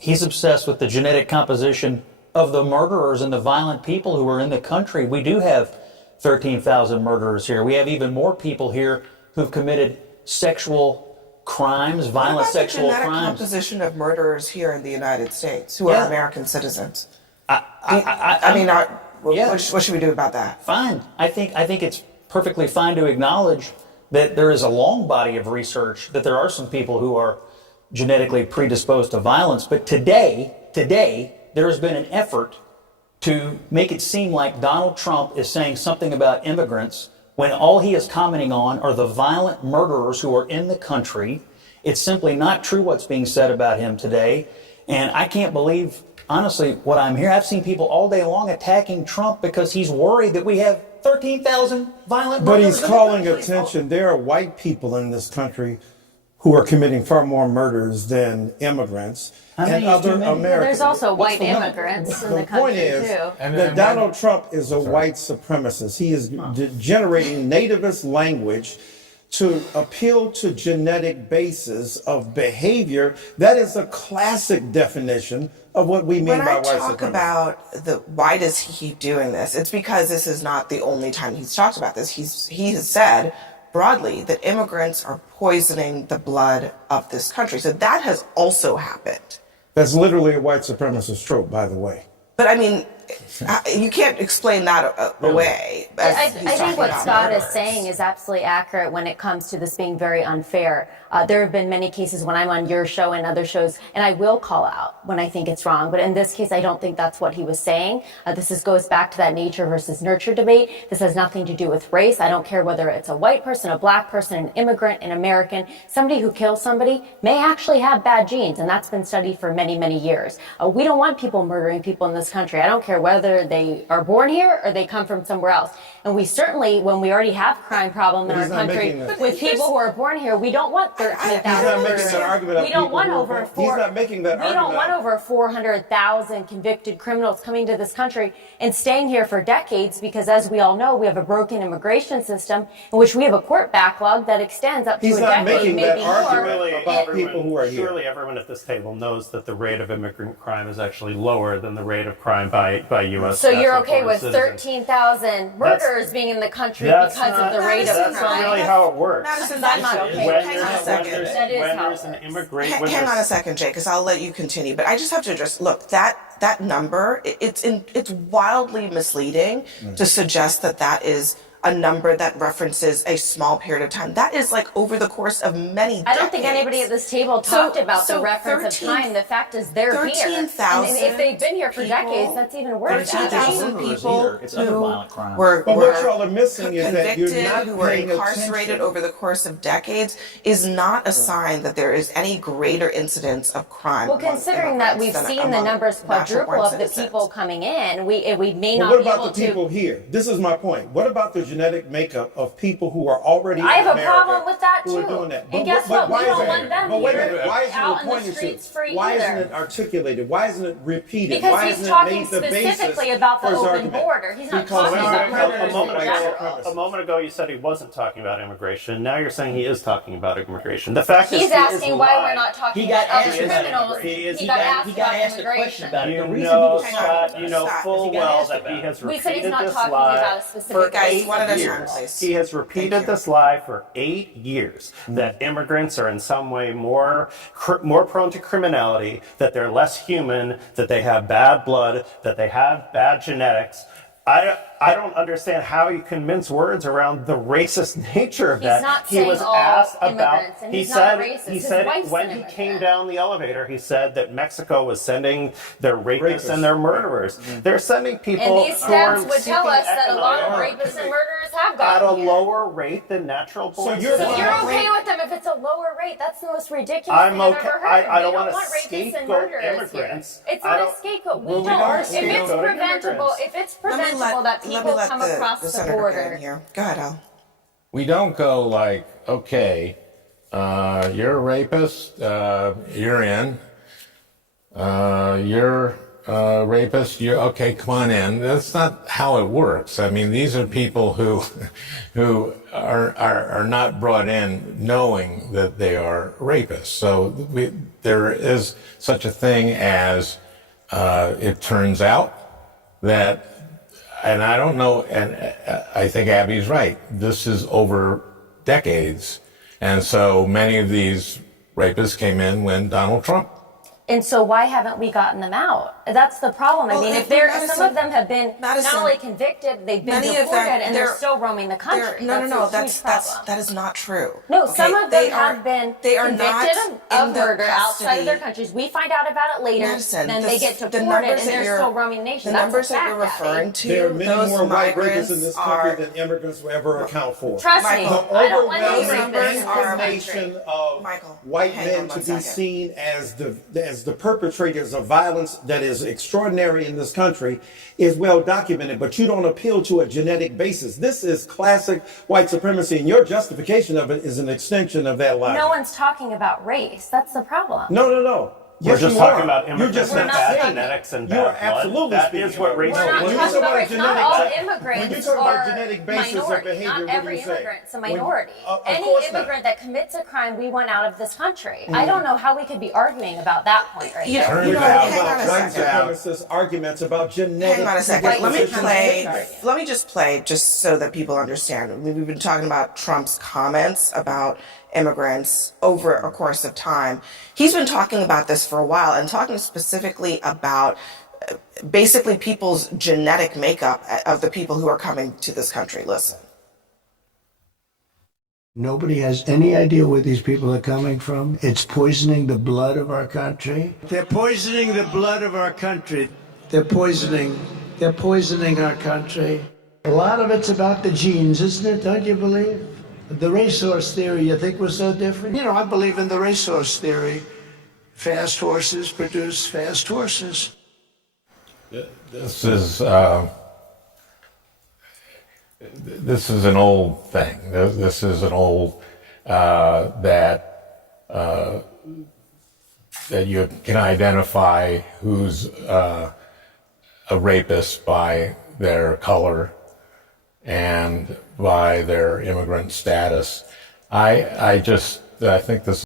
He's obsessed with the genetic composition of the murderers and the violent people who are in the country. We do have 13,000 murderers here. We have even more people here who've committed sexual crimes, violent sexual crimes. What about the genetic composition of murderers here in the United States who are American citizens? What should we do about that? Fine. I think it's perfectly fine to acknowledge that there is a long body of research that there are some people who are genetically predisposed to violence. But today, there has been an effort to make it seem like Donald Trump is saying something about immigrants when all he is commenting on are the violent murderers who are in the country. It's simply not true what's being said about him today. And I can't believe, honestly, what I'm hearing. I've seen people all day long attacking Trump because he's worried that we have 13,000 violent murderers. But he's calling attention. There are white people in this country who are committing far more murders than immigrants and other Americans. There's also white immigrants in the country, too. The point is that Donald Trump is a white supremacist. He is generating nativist language to appeal to genetic basis of behavior. That is a classic definition of what we mean by white supremacy. When I talk about why does he keep doing this, it's because this is not the only time he's talked about this. He has said broadly that immigrants are poisoning the blood of this country. So that has also happened. That's literally a white supremacist trope, by the way. But I mean, you can't explain that away. I think what Scott is saying is absolutely accurate when it comes to this being very unfair. There have been many cases when I'm on your show and other shows, and I will call out when I think it's wrong. But in this case, I don't think that's what he was saying. This goes back to that nature versus nurture debate. This has nothing to do with race. I don't care whether it's a white person, a black person, an immigrant, an American. Somebody who kills somebody may actually have bad genes, and that's been studied for many, many years. We don't want people murdering people in this country. I don't care whether they are born here or they come from somewhere else. And we certainly, when we already have crime problem in our country with people who are born here, we don't want 13,000 murders. We don't want over He's not making that argument. We don't want over 400,000 convicted criminals coming to this country and staying here for decades because, as we all know, we have a broken immigration system in which we have a court backlog that extends up to a decade, maybe more. About people who are here. Surely everyone at this table knows that the rate of immigrant crime is actually lower than the rate of crime by U.S. So you're okay with 13,000 murders being in the country because of the rate of crime? That's not really how it works. Madison, that's not okay. Hang on a second. Hang on a second, Jay, because I'll let you continue. But I just have to address, look, that number, it's wildly misleading to suggest that is a number that references a small period of time. That is like over the course of many decades. I don't think anybody at this table talked about the reference of time. The fact is they're here. 13,000 and if they've been here for decades, that's even worse. 13,000 people It's other violent crimes. were But what y'all are missing is that you're convicted, not who were paying incarcerated attention. over the course of decades is not a sign that there is any greater incidence of crime. Well, considering that we've seen the numbers quadruple of the people coming in, we may not What be about able the people here? This is my point. What about the genetic makeup of people who are already I have in a America problem with that who too. are doing that? And guess what? We why don't is want them but wait a here minute. Why isn't out the in the point streets free Why either. isn't it articulated? Why isn't it repeated? Because why he's isn't talking it made the basis specifically about the for his open argument? border. He's not Because talking about murder A moment in general. ago, you said he wasn't talking about immigration. Now you're saying he is talking about immigration. The fact is, He's he asking is why lying. we're not talking He got about asked other about criminals. immigration. He got asked about asked a question immigration. about it. The You reason he know, was Scott, you know Scott, full he got well asked that about he has it. We said he's repeated not this talking lie about a for specific Guys, 8 one at a time, years. please. He has repeated this lie for 8 years, that immigrants are in some way more prone to criminality, that they're less human, that they have bad blood, that they have bad genetics. I don't understand how you can mince words around the racist nature of He's that. not He saying was all asked about. immigrants, and He he's said. not racist. He His said wife's when an he came immigrant. down the elevator, he said that Mexico was sending their rapists and their murderers. They're sending people And these who are stats would tell seeking us that a lot of economic rapists and murderers have at gotten a here. lower rate than natural born. So you're So you're Well, okay with them if it's a lower rate? That's the most ridiculous I'm thing I've okay. ever heard. I don't We want to rapists and scapegoat murderers here. immigrants. It's I not a don't- scapegoat. Well, we don't. don't If it's scapegoat preventable, immigrants. if it's preventable that people come across the senator border. get in here. Go ahead, Al. We don't go like, okay, you're a rapist, you're in, you're rapist, you're okay, come on in. That's not how it works. I mean, these are people who are not brought in knowing that they are rapists. So there is such a thing as, it turns out that, and I don't know, and I think Abby's right, this is over decades. And so many of these rapists came in when Donald Trump. And so why haven't we gotten them out? That's the problem. I mean, if some of them have been not only convicted, they've been deported, and they're still roaming the country. That is not true. No, some of them have been convicted of murder custody. outside of their countries. We find out about it later, then they get deported, and they're still roaming the nation. The numbers that you're referring to, there are many more white rapists in this country than immigrants will ever account for. Trust me, I don't want those overwhelming rapists inclination of white men to be seen as the perpetrators of violence that is extraordinary in this country is well documented, but you don't appeal to a genetic basis. This is classic white supremacy, and your justification of it is an extension of that logic. No one's talking about race. That's the problem. No. We're Yes, just you talking are. about You're immigrants just and not bad saying genetics and You are bad blood. absolutely That speaking is what about race We're not When you talking talk about about race. Not genetic all type- immigrants when you talk about are genetic basis of minority. behavior, Not what do every you say? immigrant's a minority. Of Any course not. immigrant that commits a crime, we want out of this country. I don't know how we could be arguing about that point right now. We're Turns talking out- hang on about a white second. supremacist arguments about genetic. Hang on a second. Let me predisposition. let me just play just so that people understand. We've been talking about Trump's comments about immigrants over a course of time. He's been talking about this for a while and talking specifically about basically people's genetic makeup of the people who are coming to this country. Listen. Nobody has any idea where these people are coming from. It's poisoning the blood of our country. They're poisoning the blood of our country. They're poisoning our country. A lot of it's about the genes, isn't it? Don't you believe? The racehorse theory, you think was so different? You know, I believe in the racehorse theory. Fast horses produce fast horses. This is an old thing. This is an old that you can identify who's a rapist by their color and by their immigrant status. I think this